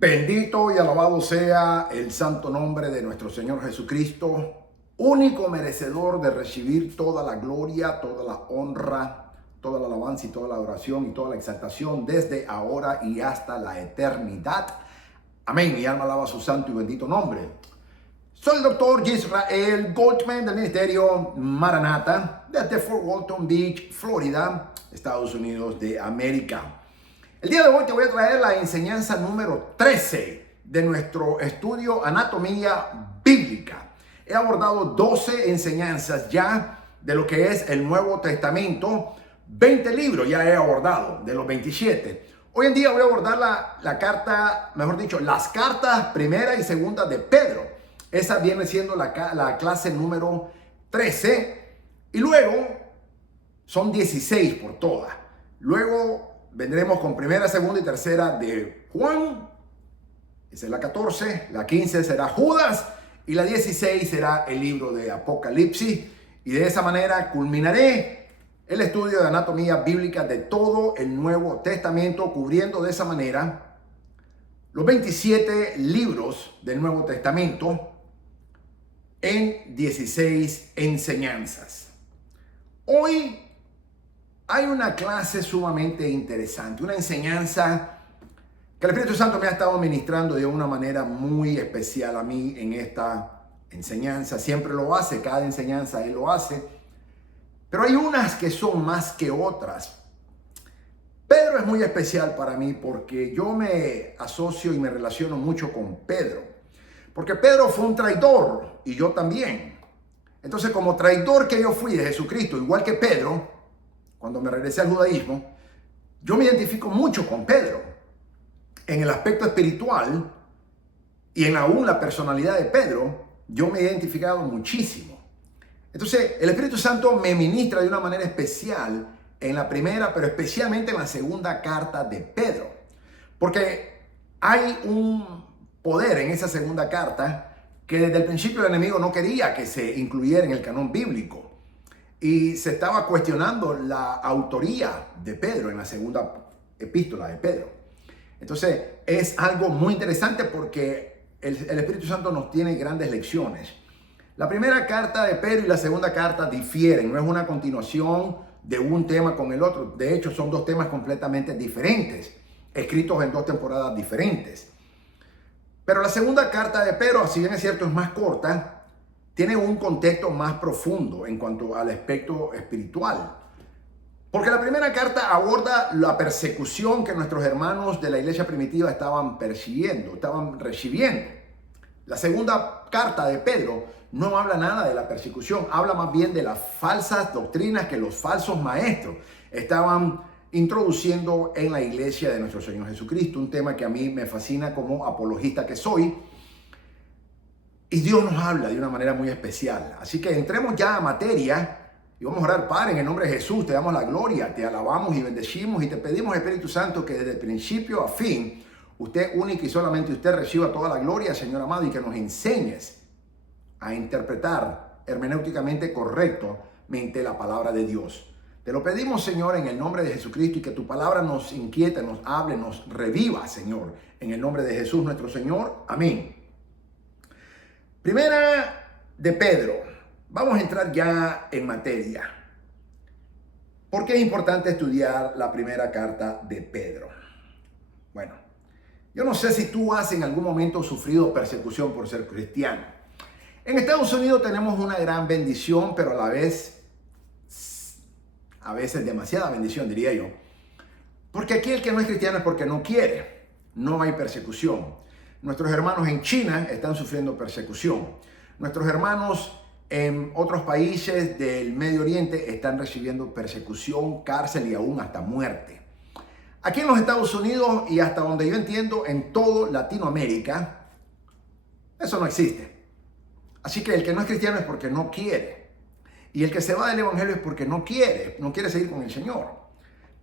Bendito y alabado sea el santo nombre de nuestro Señor Jesucristo, único merecedor de recibir toda la gloria, toda la honra, toda la alabanza y toda la adoración y toda la exaltación desde ahora y hasta la eternidad. Amén. Mi alma alaba su santo y bendito nombre. Soy el doctor Israel Goldman del Ministerio Maranatha desde Fort Walton Beach, Florida, Estados Unidos de América. El día de hoy te voy a traer la enseñanza número 13 de nuestro estudio Anatomía Bíblica. He abordado 12 enseñanzas ya de lo que es el Nuevo Testamento. 20 libros ya he abordado de los 27. Hoy en día voy a abordar la carta, mejor dicho, las cartas primera y segunda de Pedro. Esa viene siendo la clase número 13. Y luego son 16 por todas. Luego vendremos con primera, segunda y tercera de Juan. Esa es la 14. La 15 será Judas. Y la 16 será el libro de Apocalipsis. Y de esa manera culminaré el estudio de anatomía bíblica de todo el Nuevo Testamento, cubriendo de esa manera los 27 libros del Nuevo Testamento en 16 enseñanzas. Hoy hay una clase sumamente interesante, una enseñanza que el Espíritu Santo me ha estado ministrando de una manera muy especial a mí en esta enseñanza. Siempre lo hace, cada enseñanza Él lo hace, pero hay unas que son más que otras. Pedro es muy especial para mí porque yo me asocio y me relaciono mucho con Pedro, porque Pedro fue un traidor y yo también. Entonces, como traidor que yo fui de Jesucristo, igual que Pedro, cuando me regresé al judaísmo, yo me identifico mucho con Pedro en el aspecto espiritual y en aún la personalidad de Pedro. Yo me he identificado muchísimo. Entonces, el Espíritu Santo me ministra de una manera especial en la primera, pero especialmente en la segunda carta de Pedro, porque hay un poder en esa segunda carta que desde el principio el enemigo no quería que se incluyera en el canon bíblico. Y se estaba cuestionando la autoría de Pedro en la segunda epístola de Pedro. Entonces es algo muy interesante porque el Espíritu Santo nos tiene grandes lecciones. La primera carta de Pedro y la segunda carta difieren, no es una continuación de un tema con el otro. De hecho, son dos temas completamente diferentes, escritos en dos temporadas diferentes. Pero la segunda carta de Pedro, si bien es cierto, es más corta, tiene un contexto más profundo en cuanto al aspecto espiritual. Porque la primera carta aborda la persecución que nuestros hermanos de la iglesia primitiva estaban persiguiendo, estaban recibiendo. La segunda carta de Pedro no habla nada de la persecución, habla más bien de las falsas doctrinas que los falsos maestros estaban introduciendo en la iglesia de nuestro Señor Jesucristo. Un tema que a mí me fascina como apologista que soy. Y Dios nos habla de una manera muy especial. Así que entremos ya a materia y vamos a orar. Padre, en el nombre de Jesús, te damos la gloria, te alabamos y bendecimos y te pedimos, Espíritu Santo, que desde el principio a fin, usted único y solamente usted reciba toda la gloria, Señor amado, y que nos enseñes a interpretar hermenéuticamente correctamente la palabra de Dios. Te lo pedimos, Señor, en el nombre de Jesucristo, y que tu palabra nos inquiete, nos hable, nos reviva, Señor, en el nombre de Jesús nuestro Señor. Amén. Primera de Pedro. Vamos a entrar ya en materia. ¿Por qué es importante estudiar la primera carta de Pedro? Bueno, yo no sé si tú has en algún momento sufrido persecución por ser cristiano. En Estados Unidos tenemos una gran bendición, pero a veces demasiada bendición, diría yo. Porque aquí el que no es cristiano es porque no quiere. No hay persecución. Nuestros hermanos en China están sufriendo persecución. Nuestros hermanos en otros países del Medio Oriente están recibiendo persecución, cárcel y aún hasta muerte. Aquí en los Estados Unidos y hasta donde yo entiendo en todo Latinoamérica, eso no existe. Así que el que no es cristiano es porque no quiere. Y el que se va del evangelio es porque no quiere seguir con el Señor.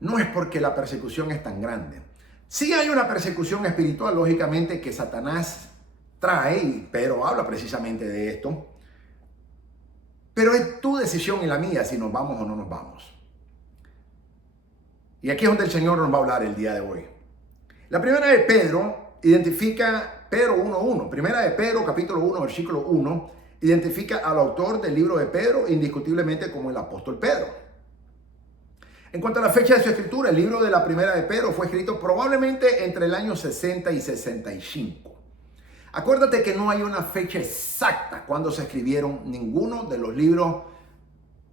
No es porque la persecución es tan grande. Sí hay una persecución espiritual, lógicamente, que Satanás trae, pero habla precisamente de esto. Pero es tu decisión y la mía si nos vamos o no nos vamos. Y aquí es donde el Señor nos va a hablar el día de hoy. La primera de Pedro identifica Pedro 1:1. Primera de Pedro, capítulo 1, versículo 1, identifica al autor del libro de Pedro indiscutiblemente como el apóstol Pedro. En cuanto a la fecha de su escritura, el libro de la Primera de Pedro fue escrito probablemente entre el año 60 y 65. Acuérdate que no hay una fecha exacta cuando se escribieron ninguno de los libros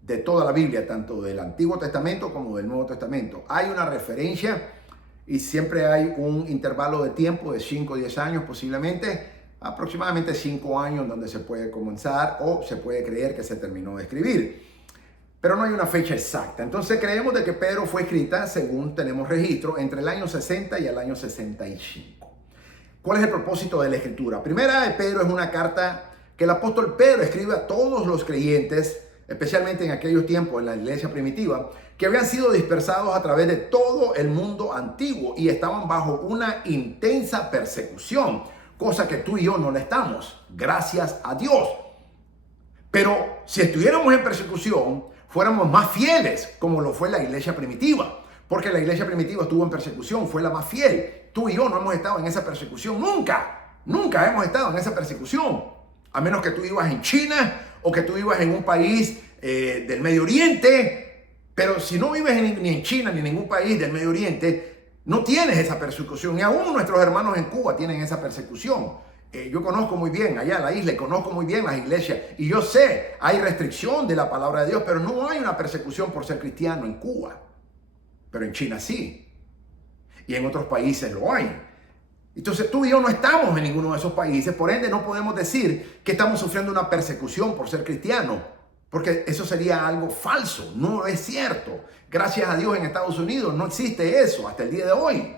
de toda la Biblia, tanto del Antiguo Testamento como del Nuevo Testamento. Hay una referencia y siempre hay un intervalo de tiempo de 5 o 10 años, posiblemente aproximadamente 5 años, donde se puede comenzar o se puede creer que se terminó de escribir. Pero no hay una fecha exacta. Entonces creemos de que Pedro fue escrita, según tenemos registro, entre el año 60 y el año 65. ¿Cuál es el propósito de la escritura? Primera de Pedro es una carta que el apóstol Pedro escribe a todos los creyentes, especialmente en aquellos tiempos en la iglesia primitiva, que habían sido dispersados a través de todo el mundo antiguo y estaban bajo una intensa persecución, cosa que tú y yo no le estamos, gracias a Dios. Pero si estuviéramos en persecución, fuéramos más fieles, como lo fue la iglesia primitiva, porque la iglesia primitiva estuvo en persecución, fue la más fiel. Tú y yo no hemos estado en esa persecución nunca hemos estado en esa persecución, a menos que tú vivas en China o que tú vivas en un país del Medio Oriente. Pero si no vives ni en China ni en ningún país del Medio Oriente, no tienes esa persecución. Y aún nuestros hermanos en Cuba tienen esa persecución. Yo conozco muy bien allá en la isla, conozco muy bien las iglesias y yo sé, hay restricción de la palabra de Dios, pero no hay una persecución por ser cristiano en Cuba. Pero en China sí. Y en otros países lo hay. Entonces tú y yo no estamos en ninguno de esos países, por ende no podemos decir que estamos sufriendo una persecución por ser cristiano, porque eso sería algo falso, no es cierto. Gracias a Dios en Estados Unidos no existe eso hasta el día de hoy.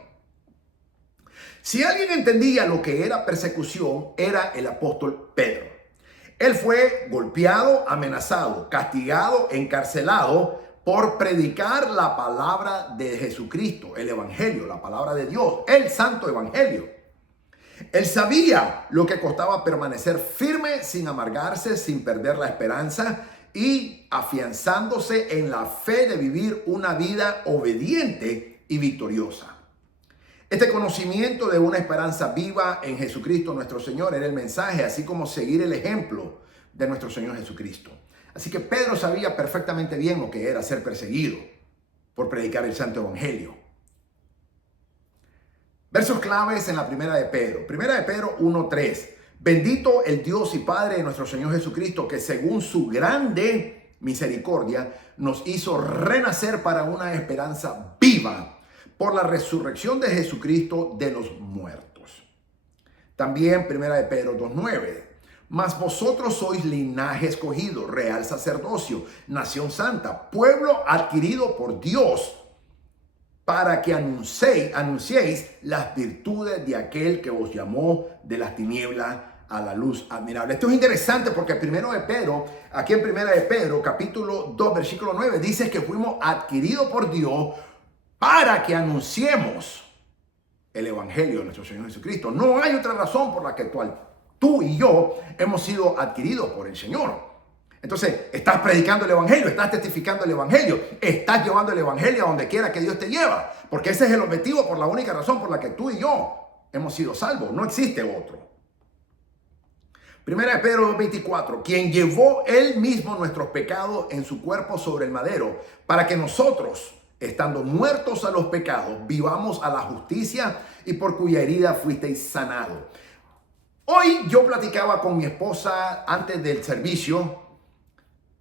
Si alguien entendía lo que era persecución, era el apóstol Pedro. Él fue golpeado, amenazado, castigado, encarcelado por predicar la palabra de Jesucristo, el evangelio, la palabra de Dios, el santo evangelio. Él sabía lo que costaba permanecer firme sin amargarse, sin perder la esperanza y afianzándose en la fe de vivir una vida obediente y victoriosa. Este conocimiento de una esperanza viva en Jesucristo nuestro Señor era el mensaje, así como seguir el ejemplo de nuestro Señor Jesucristo. Así que Pedro sabía perfectamente bien lo que era ser perseguido por predicar el santo evangelio. Versos claves en la Primera de Pedro. Primera de Pedro 1:3. Bendito el Dios y Padre de nuestro Señor Jesucristo, que según su grande misericordia nos hizo renacer para una esperanza viva por la resurrección de Jesucristo de los muertos. También Primera de Pedro 2:9. Mas vosotros sois linaje escogido, real sacerdocio, nación santa, pueblo adquirido por Dios, para que anunciéis las virtudes de aquel que os llamó de las tinieblas a la luz admirable. Esto es interesante porque primero de Pedro, aquí en Primera de Pedro, capítulo 2, versículo 9, dice que fuimos adquiridos por Dios para que anunciemos el evangelio de nuestro Señor Jesucristo. No hay otra razón por la que tú y yo hemos sido adquiridos por el Señor. Entonces, estás predicando el evangelio, estás testificando el evangelio, estás llevando el evangelio a donde quiera que Dios te lleva, porque ese es el objetivo, por la única razón por la que tú y yo hemos sido salvos. No existe otro. Primera de Pedro 2:24, quien llevó él mismo nuestros pecados en su cuerpo sobre el madero, para que nosotros, estando muertos a los pecados, vivamos a la justicia, y por cuya herida fuisteis sanados. Hoy yo platicaba con mi esposa antes del servicio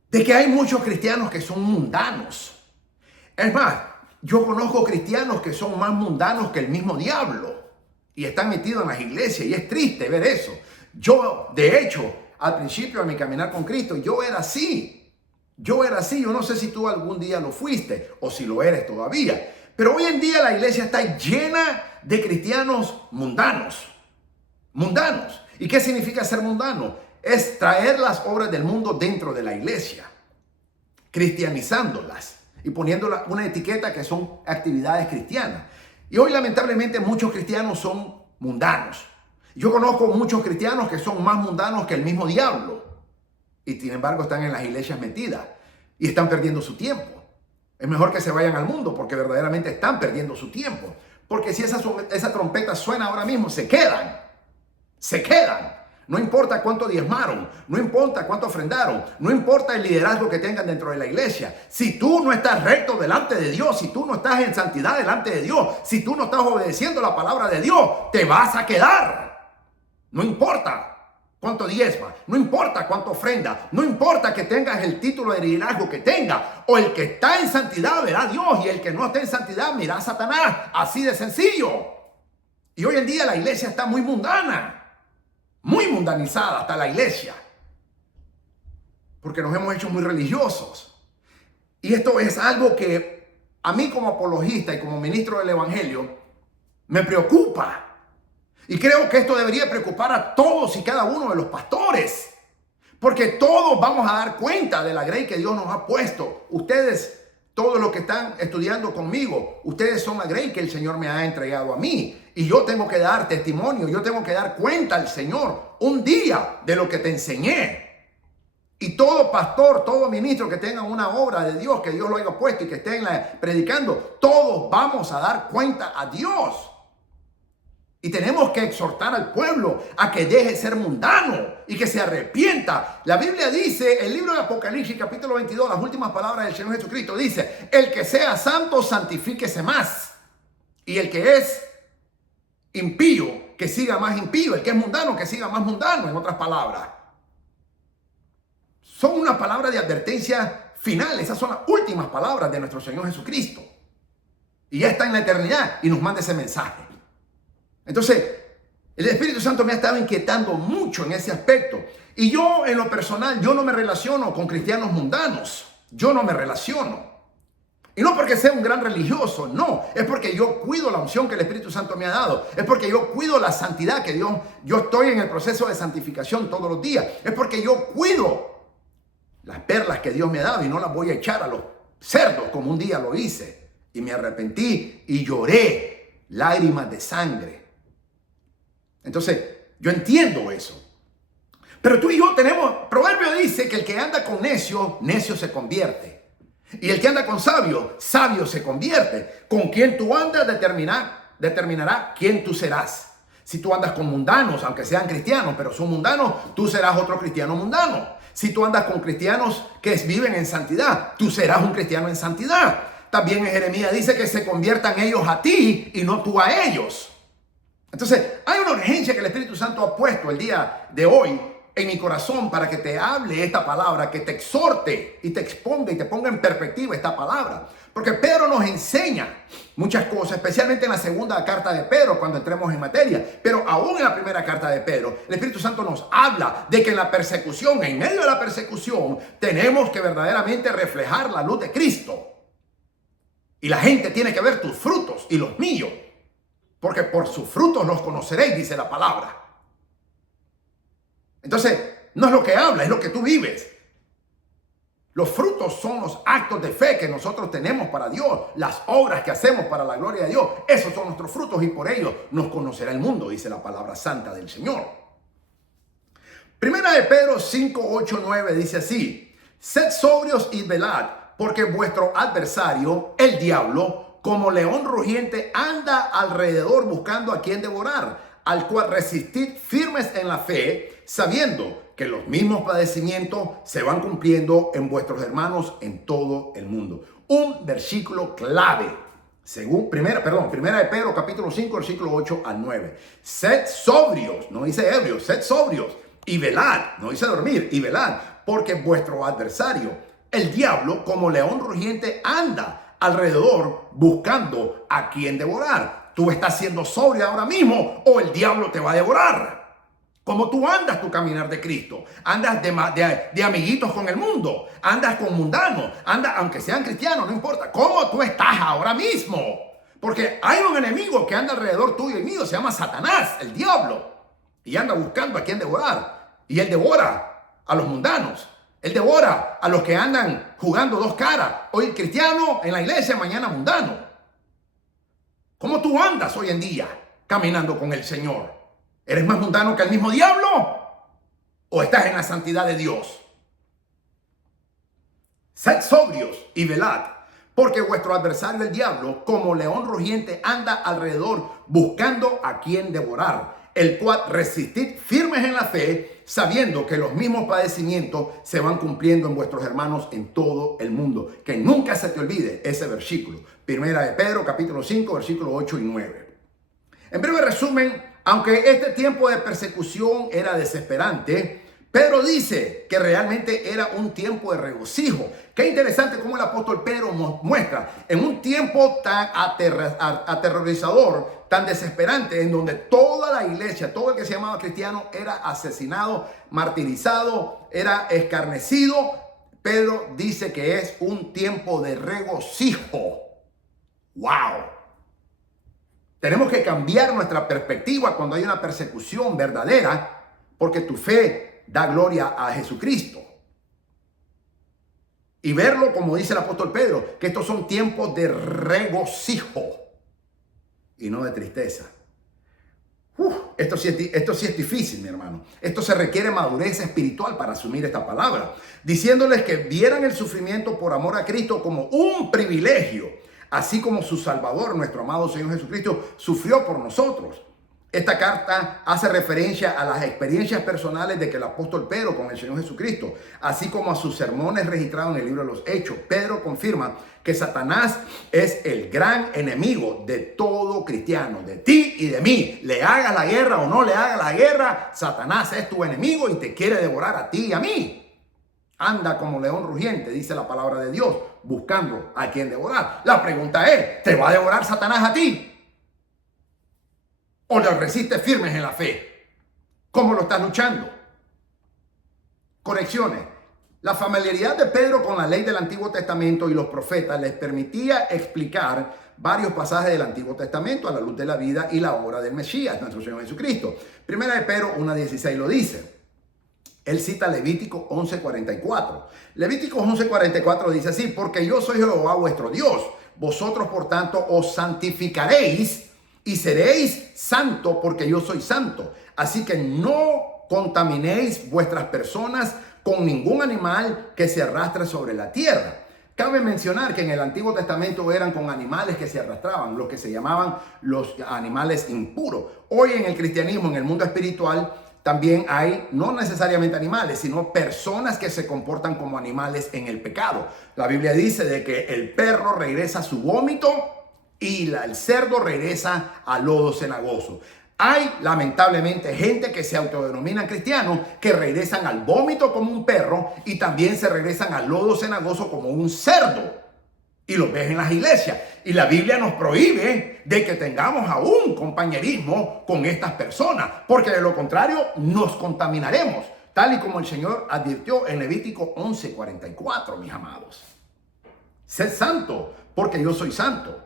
de que hay muchos cristianos que son mundanos. Es más, yo conozco cristianos que son más mundanos que el mismo diablo y están metidos en las iglesias, y es triste ver eso. Yo, de hecho, al principio de mi caminar con Cristo, yo era así. Yo no sé si tú algún día lo fuiste o si lo eres todavía. Pero hoy en día la iglesia está llena de cristianos mundanos. Mundanos. ¿Y qué significa ser mundano? Es traer las obras del mundo dentro de la iglesia, cristianizándolas y poniéndolas una etiqueta que son actividades cristianas. Y hoy lamentablemente muchos cristianos son mundanos. Yo conozco muchos cristianos que son más mundanos que el mismo diablo y sin embargo están en las iglesias metidas y están perdiendo su tiempo. Es mejor que se vayan al mundo porque verdaderamente están perdiendo su tiempo. Porque si esa trompeta suena ahora mismo, se quedan. Se quedan. No importa cuánto diezmaron, no importa cuánto ofrendaron, no importa el liderazgo que tengan dentro de la iglesia. Si tú no estás recto delante de Dios, si tú no estás en santidad delante de Dios, si tú no estás obedeciendo la palabra de Dios, te vas a quedar. No importa cuánto diezma, no importa cuánto ofrenda, no importa que tengas el título de liderazgo que tenga, o el que está en santidad verá a Dios y el que no está en santidad mirá a Satanás. Así de sencillo. Y hoy en día la iglesia está muy mundana. Muy mundanizada hasta la iglesia, porque nos hemos hecho muy religiosos. Y esto es algo que a mí como apologista y como ministro del evangelio me preocupa. Y creo que esto debería preocupar a todos y cada uno de los pastores, porque todos vamos a dar cuenta de la grey que Dios nos ha puesto. Ustedes, todos los que están estudiando conmigo, ustedes son la grey que el Señor me ha entregado a mí. Y yo tengo que dar testimonio, yo tengo que dar cuenta al Señor un día de lo que te enseñé. Y todo pastor, todo ministro que tenga una obra de Dios, que Dios lo haya puesto y que estén predicando, todos vamos a dar cuenta a Dios. Y tenemos que exhortar al pueblo a que deje de ser mundano y que se arrepienta. La Biblia dice, el libro de Apocalipsis, capítulo 22, las últimas palabras del Señor Jesucristo, dice: el que sea santo, santifíquese más. Y el que es impío, que siga más impío. El que es mundano, que siga más mundano, en otras palabras. Son una palabra de advertencia final. Esas son las últimas palabras de nuestro Señor Jesucristo. Y ya está en la eternidad y nos manda ese mensaje. Entonces, el Espíritu Santo me ha estado inquietando mucho en ese aspecto. Y yo, en lo personal, yo no me relaciono con cristianos mundanos. Yo no me relaciono. Y no porque sea un gran religioso, no. Es porque yo cuido la unción que el Espíritu Santo me ha dado. Es porque yo cuido la santidad que Dios... Yo estoy en el proceso de santificación todos los días. Es porque yo cuido las perlas que Dios me ha dado y no las voy a echar a los cerdos como un día lo hice. Y me arrepentí y lloré lágrimas de sangre. Entonces, yo entiendo eso. Pero tú y yo tenemos... Proverbio dice que el que anda con necio, necio se convierte. Y el que anda con sabio, sabio se convierte. Con quien tú andas determinará quién tú serás. Si tú andas con mundanos, aunque sean cristianos, pero son mundanos, tú serás otro cristiano mundano. Si tú andas con cristianos que viven en santidad, tú serás un cristiano en santidad. También en Jeremías dice que se conviertan ellos a ti y no tú a ellos. Entonces, hay una urgencia que el Espíritu Santo ha puesto el día de hoy en mi corazón para que te hable esta palabra, que te exhorte y te exponga y te ponga en perspectiva esta palabra. Porque Pedro nos enseña muchas cosas, especialmente en la segunda carta de Pedro, cuando entremos en materia. Pero aún en la primera carta de Pedro, el Espíritu Santo nos habla de que en la persecución, en medio de la persecución, tenemos que verdaderamente reflejar la luz de Cristo. Y la gente tiene que ver tus frutos y los míos. Porque por sus frutos los conoceréis, dice la palabra. Entonces, no es lo que habla, es lo que tú vives. Los frutos son los actos de fe que nosotros tenemos para Dios, las obras que hacemos para la gloria de Dios. Esos son nuestros frutos y por ellos nos conocerá el mundo, dice la palabra santa del Señor. Primera de Pedro 5, 8, 9 dice así: sed sobrios y velad, porque vuestro adversario, el diablo, como león rugiente, anda alrededor buscando a quien devorar, al cual resistid firmes en la fe, sabiendo que los mismos padecimientos se van cumpliendo en vuestros hermanos en todo el mundo. Un versículo clave, según primera de Pedro capítulo 5, versículo 8 al 9. Sed sobrios, no dice ebrios, sed sobrios y velad, no dice dormir, y velad, porque vuestro adversario, el diablo, como león rugiente, anda alrededor buscando a quien devorar. ¿Tú estás siendo sobrio ahora mismo o el diablo te va a devorar? ¿Cómo tú andas tu caminar de Cristo? ¿Andas de amiguitos con el mundo? ¿Andas con mundanos? ¿Andas, aunque sean cristianos, no importa? ¿Cómo tú estás ahora mismo? Porque hay un enemigo que anda alrededor tuyo y mío, se llama Satanás, el diablo. Y anda buscando a quien devorar. Y él devora a los mundanos. Él devora a los que andan jugando dos caras. Hoy cristiano en la iglesia, mañana mundano. ¿Cómo tú andas hoy en día caminando con el Señor? ¿Eres más mundano que el mismo diablo? ¿O estás en la santidad de Dios? Sed sobrios y velad, Porque vuestro adversario el diablo, como león rugiente, anda alrededor buscando a quien devorar, el cual resistid firmes en la fe, sabiendo que los mismos padecimientos se van cumpliendo en vuestros hermanos en todo el mundo. Que nunca se te olvide ese versículo. Primera de Pedro, capítulo 5, versículos 8 y 9. En breve resumen, aunque este tiempo de persecución era desesperante, Pedro dice que realmente era un tiempo de regocijo. Qué interesante cómo el apóstol Pedro muestra en un tiempo tan aterrorizador, tan desesperante, en donde toda la iglesia, todo el que se llamaba cristiano era asesinado, martirizado, era escarnecido. Pedro dice que es un tiempo de regocijo. ¡Wow! Tenemos que cambiar nuestra perspectiva cuando hay una persecución verdadera, porque tu fe da gloria a Jesucristo. Y verlo, como dice el apóstol Pedro, que estos son tiempos de regocijo y no de tristeza. Esto sí es difícil, mi hermano. Esto se requiere madurez espiritual para asumir esta palabra. Diciéndoles que vieran el sufrimiento por amor a Cristo como un privilegio, así como su Salvador, nuestro amado Señor Jesucristo, sufrió por nosotros. Esta carta hace referencia a las experiencias personales de que el apóstol Pedro con el Señor Jesucristo, así como a sus sermones registrados en el libro de los Hechos. Pedro confirma que Satanás es el gran enemigo de todo cristiano, de ti y de mí. Le hagas la guerra o no le hagas la guerra, Satanás es tu enemigo y te quiere devorar a ti y a mí. Anda como león rugiente, dice la palabra de Dios, buscando a quien devorar. La pregunta es, ¿te va a devorar Satanás a ti? ¿O le resistes firmes en la fe? ¿Cómo lo estás luchando? Correcciones. La familiaridad de Pedro con la ley del Antiguo Testamento y los profetas les permitía explicar varios pasajes del Antiguo Testamento a la luz de la vida y la obra del Mesías, nuestro Señor Jesucristo. Primera de Pedro 1:16 lo dice. Él cita Levítico 11:44. Levítico 11:44 dice así: porque yo soy Jehová vuestro Dios. Vosotros, por tanto, os santificaréis y seréis santo porque yo soy santo. Así que no contaminéis vuestras personas con ningún animal que se arrastre sobre la tierra. Cabe mencionar que en el Antiguo Testamento eran con animales que se arrastraban, los que se llamaban los animales impuros. Hoy en el cristianismo, en el mundo espiritual, también hay no necesariamente animales, sino personas que se comportan como animales en el pecado. La Biblia dice de que el perro regresa a su vómito y el cerdo regresa al lodo cenagoso. Hay lamentablemente gente que se autodenominan cristianos que regresan al vómito como un perro y también se regresan al lodo cenagoso como un cerdo. Y los ves en las iglesias. Y la Biblia nos prohíbe de que tengamos aún compañerismo con estas personas, porque de lo contrario nos contaminaremos, tal y como el Señor advirtió en Levítico 11:44, mis amados. Sed santo, porque yo soy santo.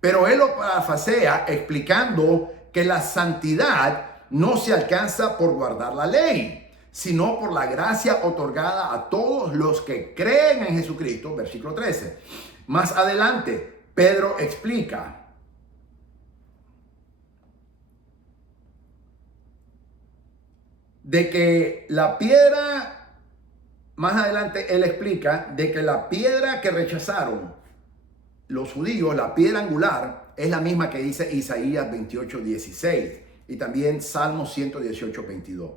Pero él lo parafrasea explicando que la santidad no se alcanza por guardar la ley, sino por la gracia otorgada a todos los que creen en Jesucristo, versículo 13. Más adelante, Pedro explica de que la piedra, más adelante él explica de que la piedra que rechazaron los judíos, la piedra angular, es la misma que dice Isaías 28:16 y también Salmos 118:22.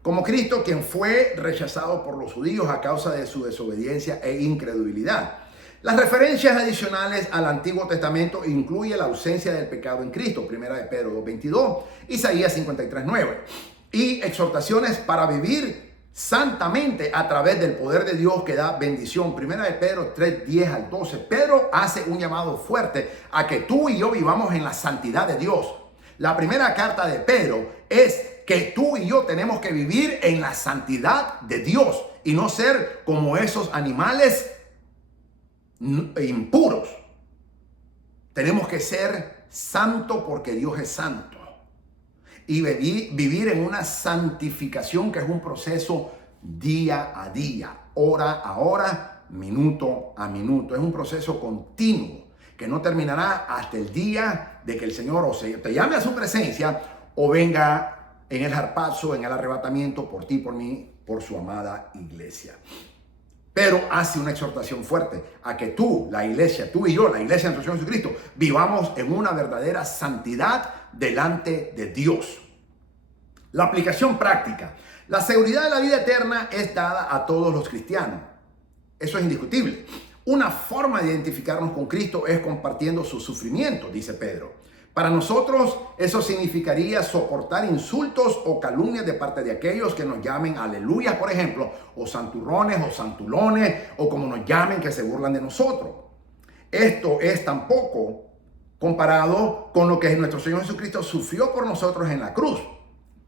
Como Cristo, quien fue rechazado por los judíos a causa de su desobediencia e incredulidad. Las referencias adicionales al Antiguo Testamento incluyen la ausencia del pecado en Cristo, primera de Pedro 2:22, Isaías 53:9, y exhortaciones para vivir santamente a través del poder de Dios que da bendición. Primera de Pedro 3:10 al 12. Pedro hace un llamado fuerte a que tú y yo vivamos en la santidad de Dios. La primera carta de Pedro es que tú y yo tenemos que vivir en la santidad de Dios y no ser como esos animales impuros. Tenemos que ser santos porque Dios es santo. Y vivir en una santificación que es un proceso día a día, hora a hora, minuto a minuto. Es un proceso continuo que no terminará hasta el día de que el Señor o te llame a su presencia o venga en el harpazo, en el arrebatamiento por ti, por mí, por su amada iglesia. pero hace una exhortación fuerte a que tú, la iglesia, tú y yo, la iglesia de nuestro Señor Jesucristo, vivamos en una verdadera santidad delante de Dios. La aplicación práctica. La seguridad de la vida eterna es dada a todos los cristianos. Eso es indiscutible. Una forma de identificarnos con Cristo es compartiendo su sufrimiento, dice Pedro. Para nosotros eso significaría soportar insultos o calumnias de parte de aquellos que nos llamen aleluya, por ejemplo, o santurrones o santulones, o como nos llamen, que se burlan de nosotros. Esto es tampoco comparado con lo que nuestro Señor Jesucristo sufrió por nosotros en la cruz.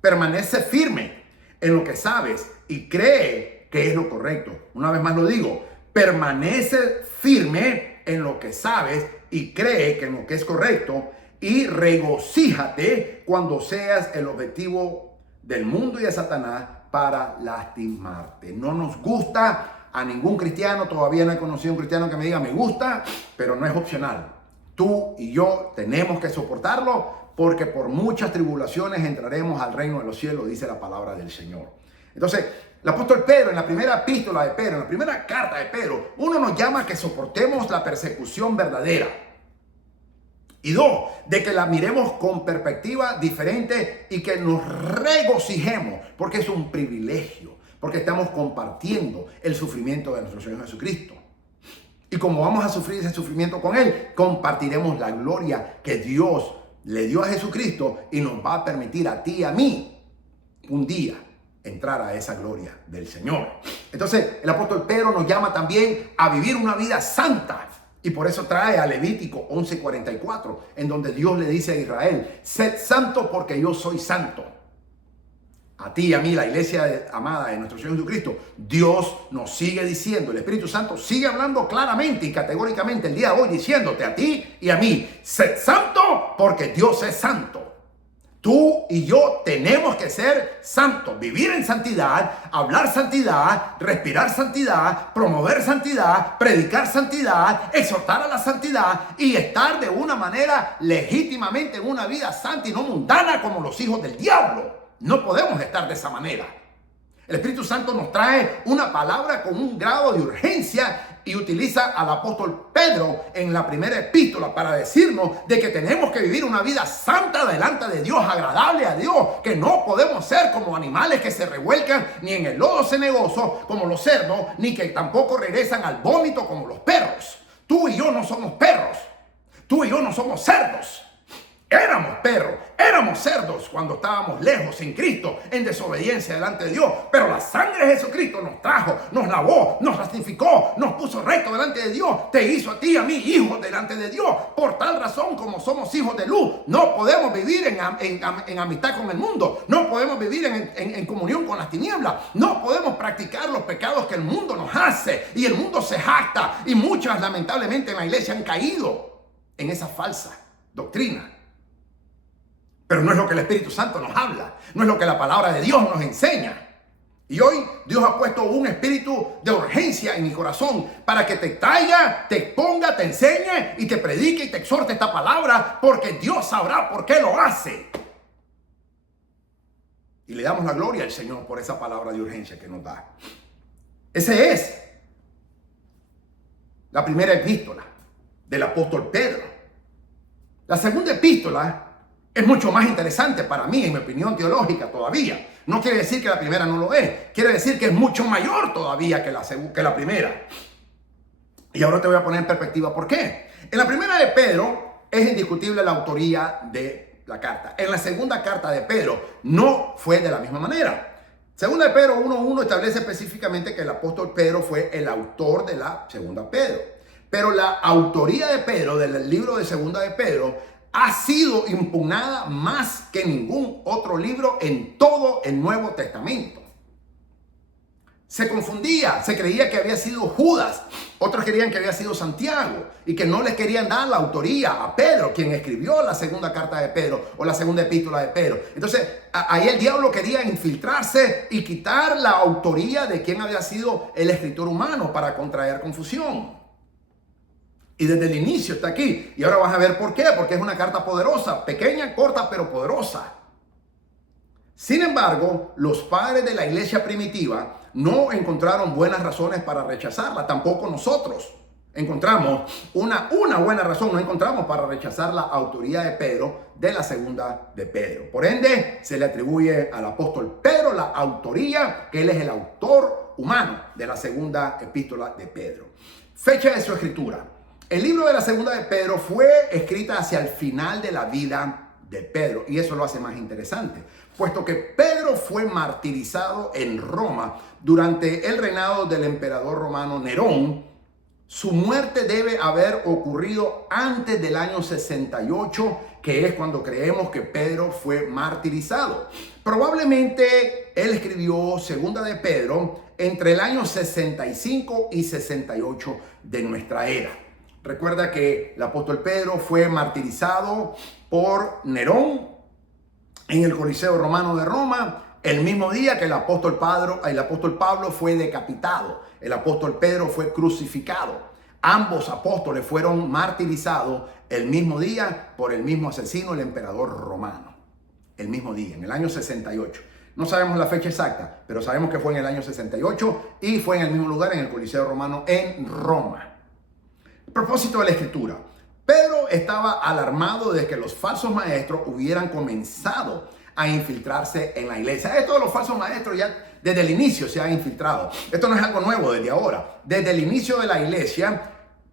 Permanece firme en lo que sabes y cree que es lo correcto. Una vez más lo digo, permanece firme en lo que sabes y cree que en lo que es correcto. Y regocíjate cuando seas el objetivo del mundo y de Satanás para lastimarte. No nos gusta a ningún cristiano, todavía no he conocido un cristiano que me diga me gusta, pero no es opcional. Tú y yo tenemos que soportarlo porque por muchas tribulaciones entraremos al reino de los cielos, dice la palabra del Señor. Entonces, el apóstol Pedro, en la primera epístola de Pedro, en la primera carta de Pedro, uno nos llama a que soportemos la persecución verdadera. Y dos, de que la miremos con perspectiva diferente y que nos regocijemos, porque es un privilegio, porque estamos compartiendo el sufrimiento de nuestro Señor Jesucristo. Y como vamos a sufrir ese sufrimiento con Él, compartiremos la gloria que Dios le dio a Jesucristo y nos va a permitir a ti y a mí un día entrar a esa gloria del Señor. Entonces, el apóstol Pedro nos llama también a vivir una vida santa. Y por eso trae a Levítico 11:44, en donde Dios le dice a Israel, sed santo porque yo soy santo. A ti y a mí, la iglesia amada de nuestro Señor Jesucristo, Dios nos sigue diciendo, el Espíritu Santo sigue hablando claramente y categóricamente el día de hoy, diciéndote a ti y a mí, sed santo porque Dios es santo. Tú y yo tenemos que ser santos, vivir en santidad, hablar santidad, respirar santidad, promover santidad, predicar santidad, exhortar a la santidad y estar de una manera legítimamente en una vida santa y no mundana como los hijos del diablo. No podemos estar de esa manera. El Espíritu Santo nos trae una palabra con un grado de urgencia y utiliza al apóstol Pedro en la primera epístola para decirnos de que tenemos que vivir una vida santa delante de Dios, agradable a Dios, que no podemos ser como animales que se revuelcan ni en el lodo cenagoso como los cerdos, ni que tampoco regresan al vómito como los perros. Tú y yo no somos perros, tú y yo no somos cerdos. Éramos perros, éramos cerdos cuando estábamos lejos sin Cristo, en desobediencia delante de Dios. Pero la sangre de Jesucristo nos trajo, nos lavó, nos santificó, nos puso recto delante de Dios. Te hizo a ti y a mí hijos delante de Dios. Por tal razón, como somos hijos de luz, no podemos vivir en amistad con el mundo. No podemos vivir en comunión con las tinieblas. No podemos practicar los pecados que el mundo nos hace. Y el mundo se jacta. Y muchas, lamentablemente, en la iglesia han caído en esa falsa doctrina. Pero no es lo que el Espíritu Santo nos habla. No es lo que la palabra de Dios nos enseña. Y hoy Dios ha puesto un espíritu de urgencia en mi corazón para que te traiga, te ponga, te enseñe y te predique y te exhorte esta palabra, porque Dios sabrá por qué lo hace. Y le damos la gloria al Señor por esa palabra de urgencia que nos da. Ese es la primera epístola del apóstol Pedro. La segunda epístola es mucho más interesante para mí, en mi opinión teológica todavía. No quiere decir que la primera no lo es. Quiere decir que es mucho mayor todavía que la primera. Y ahora te voy a poner en perspectiva por qué. En la primera de Pedro es indiscutible la autoría de la carta. En la segunda carta de Pedro no fue de la misma manera. Segunda de Pedro 1:1 establece específicamente que el apóstol Pedro fue el autor de la segunda Pedro. Pero la autoría de Pedro, del libro de segunda de Pedro, ha sido impugnada más que ningún otro libro en todo el Nuevo Testamento. Se confundía, se creía que había sido Judas, otros creían que había sido Santiago y que no les querían dar la autoría a Pedro, quien escribió la segunda carta de Pedro o la segunda epístola de Pedro. Entonces, ahí el diablo quería infiltrarse y quitar la autoría de quien había sido el escritor humano para contraer confusión. Y desde el inicio está aquí. Y ahora vas a ver por qué. Porque es una carta poderosa. Pequeña, corta, pero poderosa. Sin embargo, los padres de la iglesia primitiva no encontraron buenas razones para rechazarla. Tampoco nosotros encontramos una buena razón, no encontramos para rechazar la autoría de Pedro de la segunda de Pedro. Por ende, se le atribuye al apóstol Pedro la autoría, que él es el autor humano de la segunda epístola de Pedro. Fecha de su escritura. El libro de la segunda de Pedro fue escrita hacia el final de la vida de Pedro, y eso lo hace más interesante, puesto que Pedro fue martirizado en Roma durante el reinado del emperador romano Nerón. Su muerte debe haber ocurrido antes del año 68, que es cuando creemos que Pedro fue martirizado. Probablemente él escribió segunda de Pedro entre el año 65 y 68 de nuestra era. Recuerda que el apóstol Pedro fue martirizado por Nerón en el Coliseo Romano de Roma, el mismo día que el apóstol Pablo fue decapitado. El apóstol Pedro fue crucificado. Ambos apóstoles fueron martirizados el mismo día por el mismo asesino, el emperador romano. El mismo día, en el año 68. No sabemos la fecha exacta, pero sabemos que fue en el año 68 y fue en el mismo lugar, en el Coliseo Romano en Roma. Propósito de la escritura. Pedro estaba alarmado de que los falsos maestros hubieran comenzado a infiltrarse en la iglesia. Esto de los falsos maestros ya desde el inicio se han infiltrado. Esto no es algo nuevo desde ahora. Desde el inicio de la iglesia,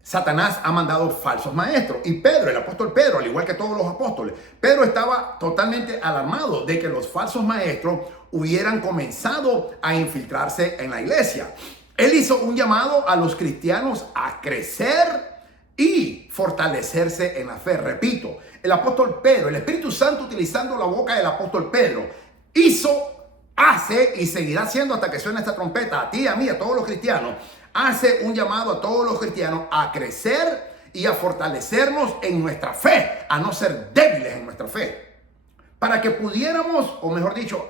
Satanás ha mandado falsos maestros. Y Pedro, el apóstol Pedro, al igual que todos los apóstoles, Pedro estaba totalmente alarmado de que los falsos maestros hubieran comenzado a infiltrarse en la iglesia. Él hizo un llamado a los cristianos a crecer y fortalecerse en la fe. Repito, el apóstol Pedro, el Espíritu Santo, utilizando la boca del apóstol Pedro, hace y seguirá haciendo hasta que suene esta trompeta, a ti, a mí, a todos los cristianos, hace un llamado a todos los cristianos a crecer y a fortalecernos en nuestra fe, a no ser débiles en nuestra fe. Para que pudiéramos, o mejor dicho,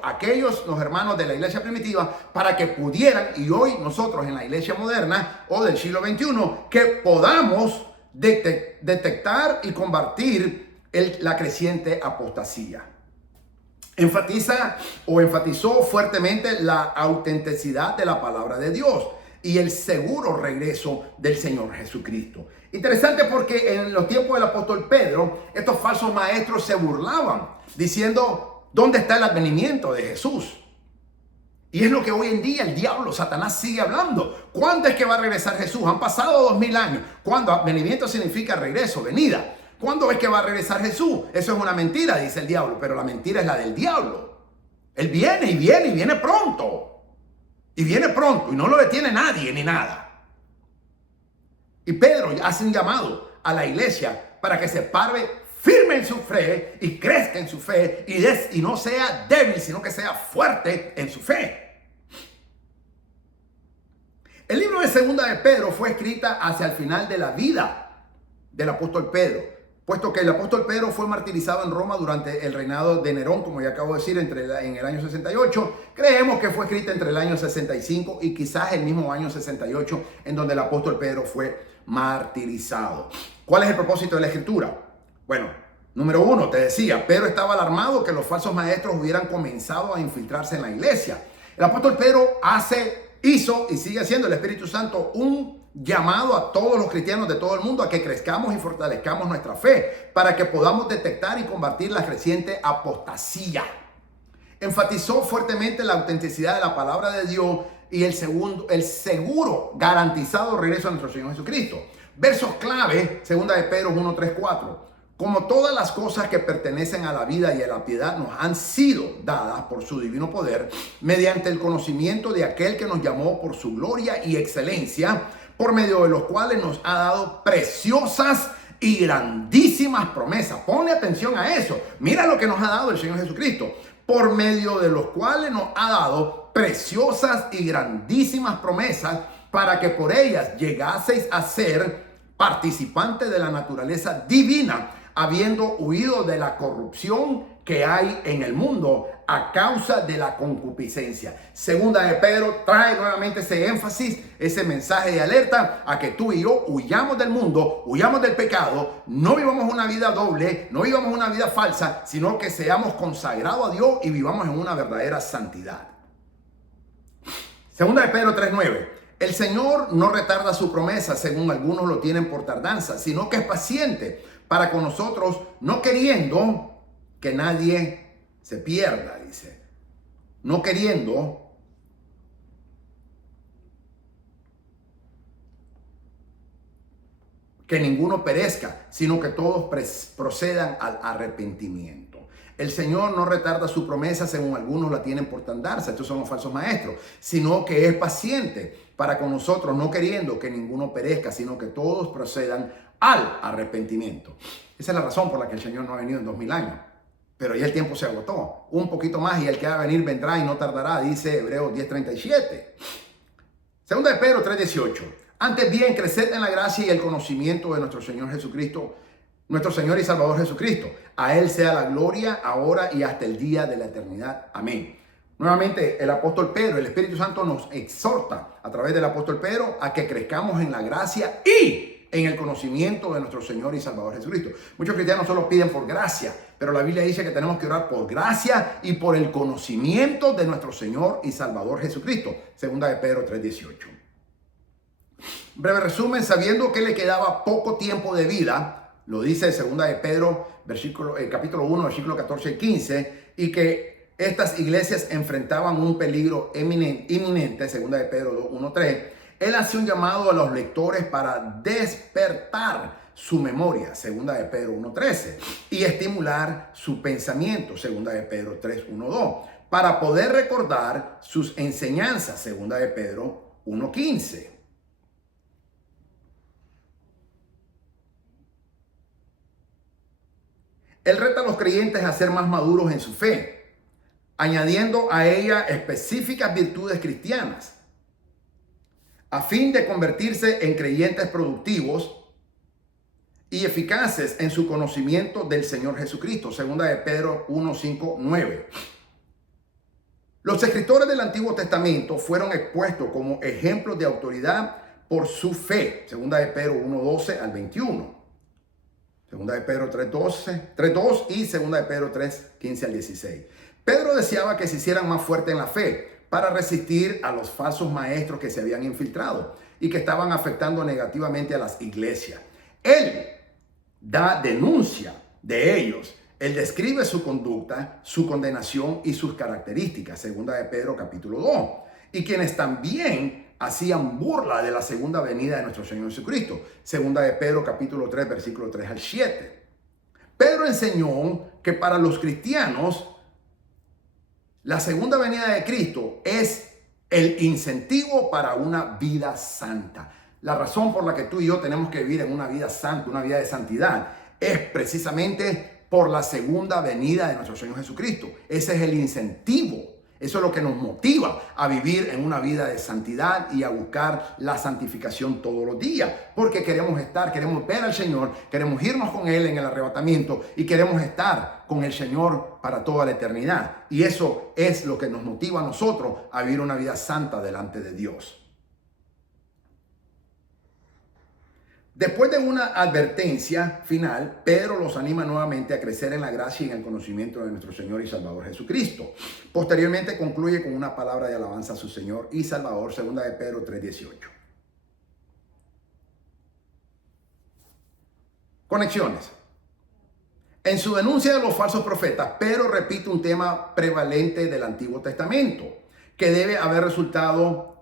los hermanos de la iglesia primitiva, para que pudieran, y hoy nosotros en la iglesia moderna o del siglo XXI, que podamos detectar y combatir la creciente apostasía. Enfatizó fuertemente la autenticidad de la palabra de Dios y el seguro regreso del Señor Jesucristo. Interesante porque en los tiempos del apóstol Pedro, estos falsos maestros se burlaban diciendo, ¿dónde está el advenimiento de Jesús? Y es lo que hoy en día el diablo, Satanás, sigue hablando. ¿Cuándo es que va a regresar Jesús? Han pasado 2000 años. ¿Cuándo? Advenimiento significa regreso, venida. ¿Cuándo es que va a regresar Jesús? Eso es una mentira, dice el diablo, pero la mentira es la del diablo. Él viene y viene y viene pronto. Y viene pronto y no lo detiene nadie ni nada. Y Pedro hace un llamado a la iglesia para que se pare firme en su fe y crezca en su fe y no sea débil, sino que sea fuerte en su fe. El libro de segunda de Pedro fue escrita hacia el final de la vida del apóstol Pedro, puesto que el apóstol Pedro fue martirizado en Roma durante el reinado de Nerón, como ya acabo de decir, en el año 68. Creemos que fue escrita entre el año 65 y quizás el mismo año 68, en donde el apóstol Pedro fue martirizado. ¿Cuál es el propósito de la escritura? Bueno, número uno, te decía, Pedro estaba alarmado que los falsos maestros hubieran comenzado a infiltrarse en la iglesia. El apóstol Pedro hizo y sigue haciendo el Espíritu Santo un llamado a todos los cristianos de todo el mundo a que crezcamos y fortalezcamos nuestra fe para que podamos detectar y combatir la creciente apostasía. Enfatizó fuertemente la autenticidad de la palabra de Dios y el seguro garantizado regreso a nuestro Señor Jesucristo. Versos clave, 2 de Pedro 1, 3, 4. Como todas las cosas que pertenecen a la vida y a la piedad nos han sido dadas por su divino poder, mediante el conocimiento de aquel que nos llamó por su gloria y excelencia, por medio de los cuales nos ha dado preciosas y grandísimas promesas. Ponle atención a eso. Mira lo que nos ha dado el Señor Jesucristo. Por medio de los cuales nos ha dado preciosas y grandísimas promesas, para que por ellas llegaseis a ser participantes de la naturaleza divina, habiendo huido de la corrupción que hay en el mundo a causa de la concupiscencia. Segunda de Pedro trae nuevamente ese énfasis, ese mensaje de alerta a que tú y yo huyamos del mundo, huyamos del pecado, no vivamos una vida doble, no vivamos una vida falsa, sino que seamos consagrados a Dios y vivamos en una verdadera santidad. Segunda de Pedro 3:9. El Señor no retarda su promesa, según algunos lo tienen por tardanza, sino que es paciente para con nosotros, no queriendo que nadie se pierda, dice. No queriendo que ninguno perezca, sino que todos procedan al arrepentimiento. El Señor no retarda su promesa, según algunos la tienen por tardanza, estos son los falsos maestros, sino que es paciente para con nosotros, no queriendo que ninguno perezca, sino que todos procedan al arrepentimiento. Esa es la razón por la que el Señor no ha venido en 2000 años. Pero ya el tiempo se agotó. Un poquito más y el que va a venir vendrá y no tardará, dice Hebreos 10:37. Segunda de Pedro 3:18. Antes bien, creced en la gracia y el conocimiento de nuestro Señor Jesucristo, nuestro Señor y Salvador Jesucristo. A Él sea la gloria, ahora y hasta el día de la eternidad. Amén. Nuevamente, el apóstol Pedro, el Espíritu Santo nos exhorta a través del apóstol Pedro a que crezcamos en la gracia y en el conocimiento de nuestro Señor y Salvador Jesucristo. Muchos cristianos solo piden por gracia, pero la Biblia dice que tenemos que orar por gracia y por el conocimiento de nuestro Señor y Salvador Jesucristo. Segunda de Pedro 3:18. Breve resumen, sabiendo que le quedaba poco tiempo de vida, lo dice segunda de Pedro, capítulo 1, versículo 14 y 15, y que estas iglesias enfrentaban un peligro inminente, segunda de Pedro 1:3, él hace un llamado a los lectores para despertar su memoria, segunda de Pedro 1:13, y estimular su pensamiento, segunda de Pedro 3:1-2, para poder recordar sus enseñanzas, segunda de Pedro 1:15. Él reta a los creyentes a ser más maduros en su fe, añadiendo a ella específicas virtudes cristianas, a fin de convertirse en creyentes productivos y eficaces en su conocimiento del Señor Jesucristo. Segunda de Pedro 1:5-9. Los escritores del Antiguo Testamento fueron expuestos como ejemplos de autoridad por su fe. Segunda de Pedro 1:12-21. Segunda de Pedro 3:2 y segunda de Pedro 3:15-16. Pedro deseaba que se hicieran más fuertes en la fe para resistir a los falsos maestros que se habían infiltrado y que estaban afectando negativamente a las iglesias. Él da denuncia de ellos. Él describe su conducta, su condenación y sus características. Segunda de Pedro capítulo 2. Y quienes también hacían burla de la segunda venida de nuestro Señor Jesucristo. Segunda de Pedro capítulo 3, versículo 3-7. Pedro enseñó que para los cristianos la segunda venida de Cristo es el incentivo para una vida santa. La razón por la que tú y yo tenemos que vivir en una vida santa, una vida de santidad, es precisamente por la segunda venida de nuestro Señor Jesucristo. Ese es el incentivo. Eso es lo que nos motiva a vivir en una vida de santidad y a buscar la santificación todos los días. Porque queremos ver al Señor, queremos irnos con Él en el arrebatamiento y queremos estar con el Señor para toda la eternidad. Y eso es lo que nos motiva a nosotros a vivir una vida santa delante de Dios. Después de una advertencia final, Pedro los anima nuevamente a crecer en la gracia y en el conocimiento de nuestro Señor y Salvador Jesucristo. Posteriormente concluye con una palabra de alabanza a su Señor y Salvador, segunda de Pedro 3:18. Conexiones. En su denuncia de los falsos profetas, Pedro repite un tema prevalente del Antiguo Testamento, que debe haber resultado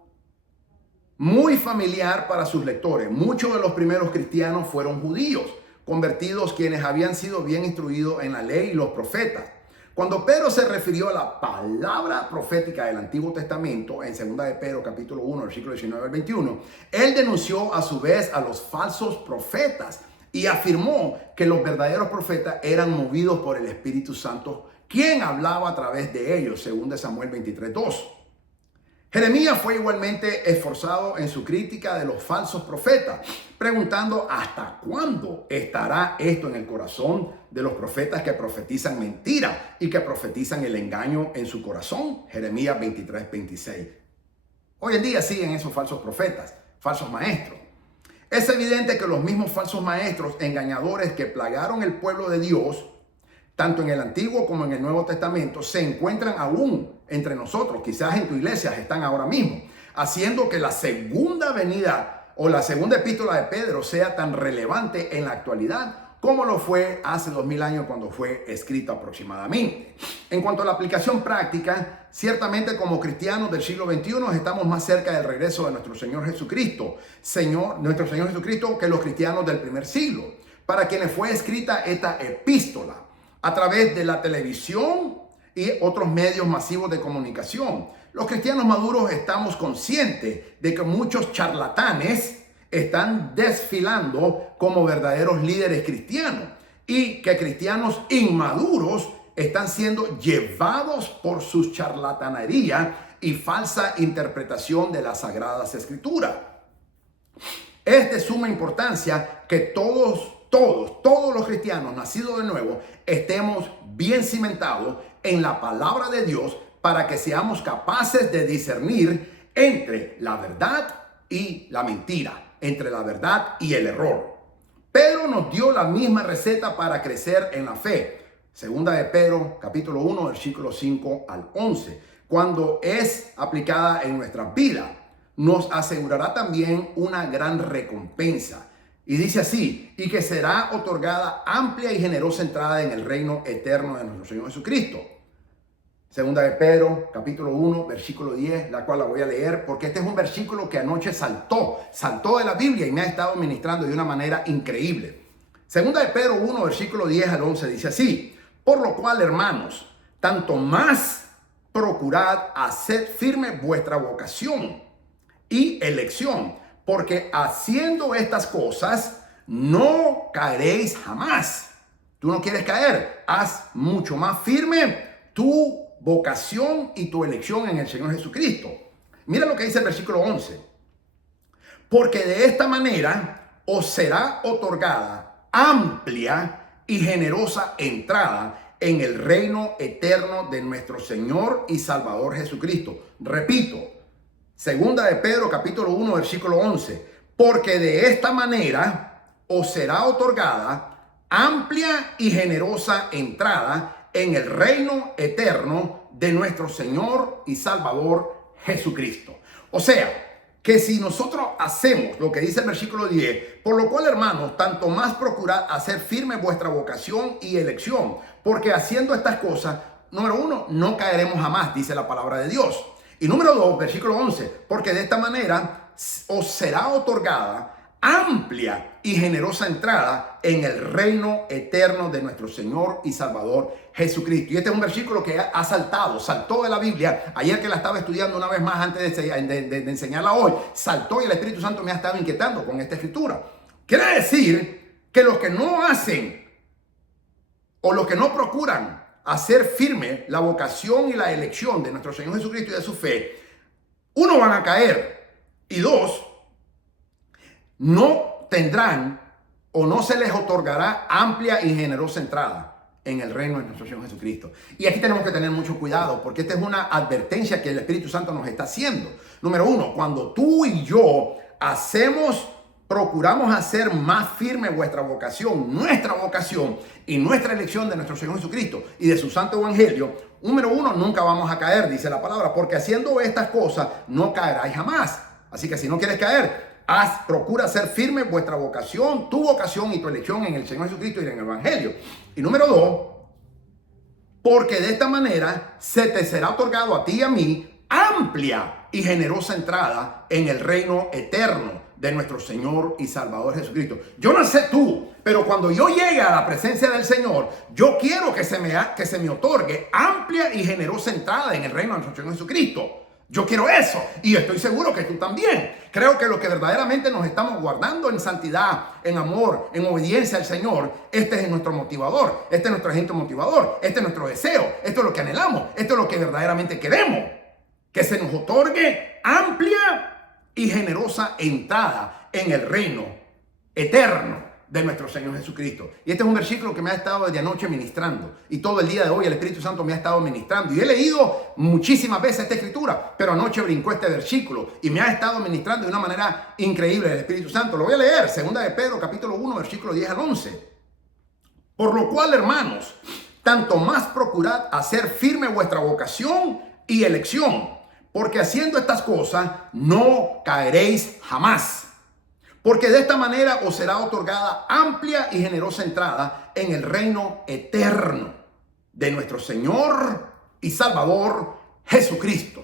muy familiar para sus lectores. Muchos de los primeros cristianos fueron judíos, convertidos quienes habían sido bien instruidos en la ley y los profetas. Cuando Pedro se refirió a la palabra profética del Antiguo Testamento, en 2 de Pedro capítulo 1, versículo 19-21, él denunció a su vez a los falsos profetas y afirmó que los verdaderos profetas eran movidos por el Espíritu Santo, quien hablaba a través de ellos, según de Samuel 23:2. Jeremías fue igualmente esforzado en su crítica de los falsos profetas, preguntando ¿hasta cuándo estará esto en el corazón de los profetas que profetizan mentira y que profetizan el engaño en su corazón? Jeremías 23:26. Hoy en día siguen esos falsos profetas, falsos maestros. Es evidente que los mismos falsos maestros engañadores que plagaron el pueblo de Dios, tanto en el Antiguo como en el Nuevo Testamento, se encuentran aún entre nosotros. Quizás en tu iglesia están ahora mismo. haciendo que la segunda venida o la segunda epístola de Pedro sea tan relevante en la actualidad como lo fue hace 2000 años cuando fue escrito aproximadamente. En cuanto a la aplicación práctica, ciertamente como cristianos del siglo XXI estamos más cerca del regreso de nuestro Señor Jesucristo, nuestro Señor Jesucristo, que los cristianos del primer siglo, para quienes fue escrita esta epístola a través de la televisión y otros medios masivos de comunicación. Los cristianos maduros estamos conscientes de que muchos charlatanes están desfilando como verdaderos líderes cristianos y que cristianos inmaduros están siendo llevados por su charlatanería y falsa interpretación de las Sagradas Escrituras. Es de suma importancia que todos los cristianos nacidos de nuevo estemos bien cimentados en la palabra de Dios para que seamos capaces de discernir entre la verdad y la mentira, entre la verdad y el error. Pedro nos dio la misma receta para crecer en la fe. Segunda de Pedro, capítulo 1, versículos 5 al 11. Cuando es aplicada en nuestras vidas, nos asegurará también una gran recompensa. Y dice así: y que será otorgada amplia y generosa entrada en el reino eterno de nuestro Señor Jesucristo. Segunda de Pedro, capítulo 1, versículo 10, la cual la voy a leer porque este es un versículo que anoche saltó de la Biblia y me ha estado ministrando de una manera increíble. Segunda de Pedro 1, versículo 10 al 11 dice así: por lo cual, hermanos, tanto más procurad hacer firme vuestra vocación y elección, porque haciendo estas cosas no caeréis jamás. Tú no quieres caer, haz mucho más firme tu vocación y tu elección en el Señor Jesucristo. Mira lo que dice el versículo 11. Porque de esta manera os será otorgada amplia y generosa entrada en el reino eterno de nuestro Señor y Salvador Jesucristo. Repito, segunda de Pedro capítulo 1 versículo 11. Porque de esta manera os será otorgada amplia y generosa entrada en el reino eterno de nuestro Señor y Salvador Jesucristo. O sea, que si nosotros hacemos lo que dice el versículo 10, por lo cual, hermanos, tanto más procurad hacer firme vuestra vocación y elección, porque haciendo estas cosas, número 1, no caeremos jamás, dice la palabra de Dios. Y número 2, versículo 11, porque de esta manera os será otorgada amplia y generosa entrada en el reino eterno de nuestro Señor y Salvador Jesucristo. Y este es un versículo que saltó de la Biblia. Ayer que la estaba estudiando una vez más antes de enseñarla hoy, saltó y el Espíritu Santo me ha estado inquietando con esta escritura. Quiere decir que los que no hacen o los que no procuran hacer firme la vocación y la elección de nuestro Señor Jesucristo y de su fe, uno, van a caer, y dos, no tendrán o no se les otorgará amplia y generosa entrada en el reino de nuestro Señor Jesucristo. Y aquí tenemos que tener mucho cuidado porque esta es una advertencia que el Espíritu Santo nos está haciendo. Número 1, cuando tú y yo procuramos hacer más firme nuestra vocación y nuestra elección de nuestro Señor Jesucristo y de su santo evangelio, número 1, nunca vamos a caer, dice la palabra, porque haciendo estas cosas no caeráis jamás. Así que si no quieres caer, procura hacer firme vuestra vocación, tu vocación y tu elección en el Señor Jesucristo y en el evangelio. Y número 2, porque de esta manera se te será otorgado a ti y a mí amplia y generosa entrada en el reino eterno de nuestro Señor y Salvador Jesucristo. Yo no sé tú, pero cuando yo llegue a la presencia del Señor, yo quiero que se me otorgue amplia y generosa entrada en el reino de nuestro Señor Jesucristo. Yo quiero eso y estoy seguro que tú también. Creo que lo que verdaderamente nos estamos guardando en santidad, en amor, en obediencia al Señor, este es nuestro motivador, este es nuestro agente motivador, este es nuestro deseo, esto es lo que anhelamos, esto es lo que verdaderamente queremos. Que se nos otorgue amplia y generosa entrada en el reino eterno de nuestro Señor Jesucristo. Y este es un versículo que me ha estado desde anoche ministrando. Y todo el día de hoy el Espíritu Santo me ha estado ministrando. Y he leído muchísimas veces esta escritura, pero anoche brincó este versículo y me ha estado ministrando de una manera increíble el Espíritu Santo. Lo voy a leer, segunda de Pedro, capítulo 1, versículo 10 al 11. Por lo cual, hermanos, tanto más procurad hacer firme vuestra vocación y elección, porque haciendo estas cosas no caeréis jamás. Porque de esta manera os será otorgada amplia y generosa entrada en el reino eterno de nuestro Señor y Salvador Jesucristo.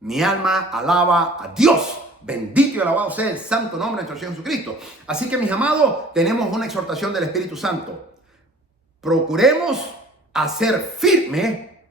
Mi alma alaba a Dios. Bendito y alabado sea el santo nombre de nuestro Señor Jesucristo. Así que, mis amados, tenemos una exhortación del Espíritu Santo. Procuremos hacer firme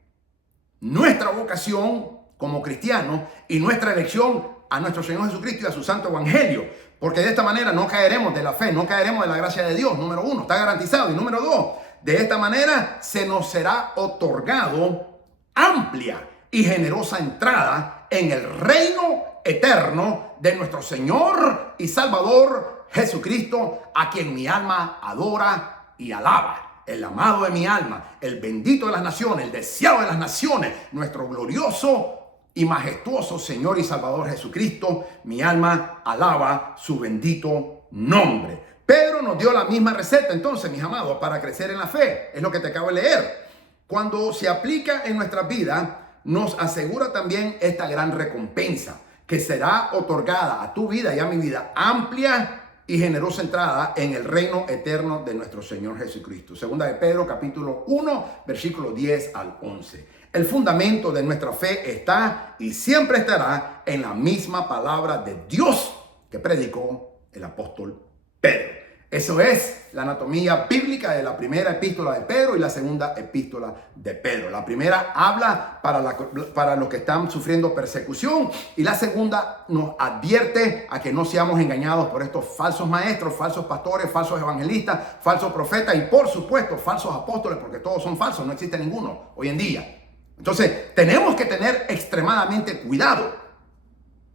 nuestra vocación como cristianos y nuestra elección a nuestro Señor Jesucristo y a su santo evangelio, porque de esta manera no caeremos de la fe, no caeremos de la gracia de Dios. Número uno, está garantizado. Y número dos, de esta manera se nos será otorgado amplia y generosa entrada en el reino eterno de nuestro Señor y Salvador Jesucristo, a quien mi alma adora y alaba. El amado de mi alma, el bendito de las naciones, el deseado de las naciones, nuestro glorioso y majestuoso Señor y Salvador Jesucristo. Mi alma alaba su bendito nombre. Pedro nos dio la misma receta entonces, mis amados, para crecer en la fe. Es lo que te acabo de leer. Cuando se aplica en nuestra vida, nos asegura también esta gran recompensa que será otorgada a tu vida y a mi vida, amplia y generosa entrada en el reino eterno de nuestro Señor Jesucristo. Segunda de Pedro, capítulo 1, versículo 10 al 11. El fundamento de nuestra fe está y siempre estará en la misma palabra de Dios que predicó el apóstol Pedro. Eso es la anatomía bíblica de la primera epístola de Pedro y la segunda epístola de Pedro. La primera habla para los que están sufriendo persecución, y la segunda nos advierte a que no seamos engañados por estos falsos maestros, falsos pastores, falsos evangelistas, falsos profetas y por supuesto falsos apóstoles, porque todos son falsos, no existe ninguno hoy en día. Entonces tenemos que tener extremadamente cuidado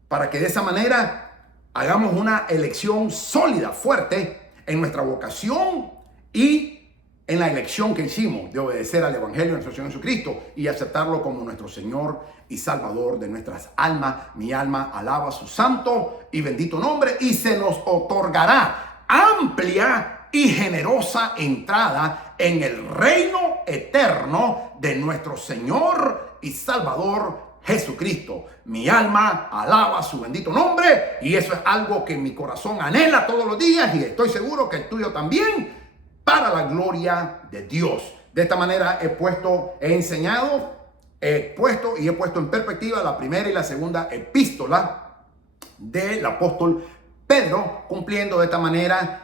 para que de esa manera hagamos una elección sólida, fuerte, en nuestra vocación y en la elección que hicimos de obedecer al evangelio de nuestro Señor Jesucristo y aceptarlo como nuestro Señor y Salvador de nuestras almas. Mi alma alaba su santo y bendito nombre, y se nos otorgará amplia y generosa entrada en el reino eterno de nuestro Señor y Salvador Jesucristo. Mi alma alaba su bendito nombre, y eso es algo que mi corazón anhela todos los días, y estoy seguro que el tuyo también, para la gloria de Dios. De esta manera he enseñado, he puesto en perspectiva la primera y la segunda epístola del apóstol Pedro, cumpliendo de esta manera.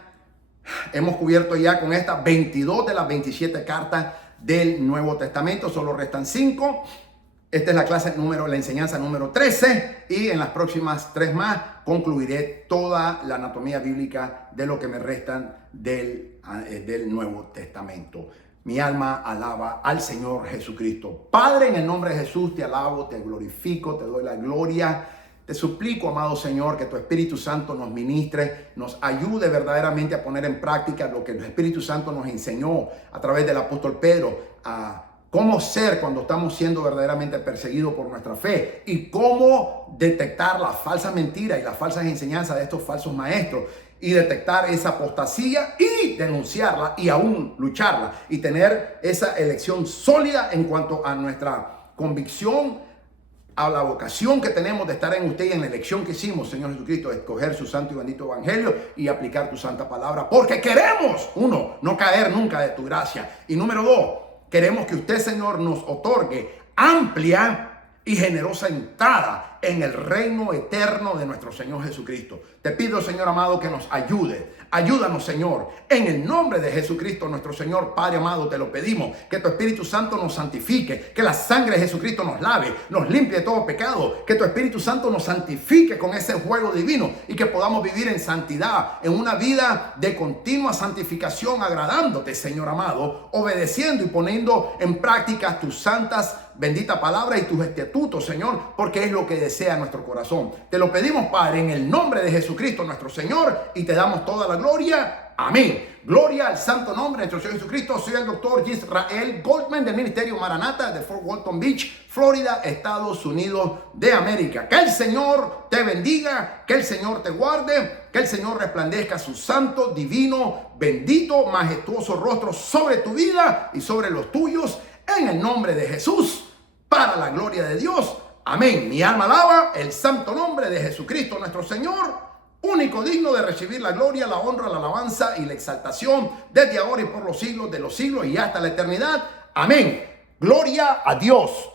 Hemos cubierto ya con esta 22 de las 27 cartas del Nuevo Testamento. Solo restan 5. Esta es la enseñanza número 13, y en las próximas 3 más concluiré toda la anatomía bíblica de lo que me restan del Nuevo Testamento. Mi alma alaba al Señor Jesucristo. Padre, en el nombre de Jesús te alabo, te glorifico, te doy la gloria. Te suplico, amado Señor, que tu Espíritu Santo nos ministre, nos ayude verdaderamente a poner en práctica lo que el Espíritu Santo nos enseñó a través del apóstol Pedro, a cómo ser cuando estamos siendo verdaderamente perseguidos por nuestra fe, y cómo detectar las falsas mentiras y las falsas enseñanzas de estos falsos maestros, y detectar esa apostasía y denunciarla y aún lucharla, y tener esa elección sólida en cuanto a nuestra convicción, a la vocación que tenemos de estar en usted y en la elección que hicimos, Señor Jesucristo, de escoger su santo y bendito evangelio y aplicar tu santa palabra, porque queremos, uno, no caer nunca de tu gracia, y número 2, queremos que usted, Señor, nos otorgue amplia y generosa entrada en el reino eterno de nuestro Señor Jesucristo. Te pido, Señor amado, que nos ayude. Ayúdanos, Señor, en el nombre de Jesucristo, nuestro Señor. Padre amado, te lo pedimos, que tu Espíritu Santo nos santifique, que la sangre de Jesucristo nos lave, nos limpie de todo pecado, que tu Espíritu Santo nos santifique con ese fuego divino, y que podamos vivir en santidad, en una vida de continua santificación, agradándote, Señor amado, obedeciendo y poniendo en práctica tus santas, bendita palabra y tus estatutos, Señor, porque es lo que desea nuestro corazón. Te lo pedimos, Padre, en el nombre de Jesucristo, nuestro Señor, y te damos toda la gloria. Amén. Gloria al santo nombre de nuestro Señor Jesucristo. Soy el doctor Israel Goldman del Ministerio Maranata de Fort Walton Beach, Florida, Estados Unidos de América. Que el Señor te bendiga, que el Señor te guarde, que el Señor resplandezca su santo, divino, bendito, majestuoso rostro sobre tu vida y sobre los tuyos, en el nombre de Jesús, para la gloria de Dios. Amén. Mi alma alaba el santo nombre de Jesucristo nuestro Señor, único digno de recibir la gloria, la honra, la alabanza y la exaltación desde ahora y por los siglos de los siglos y hasta la eternidad. Amén. Gloria a Dios.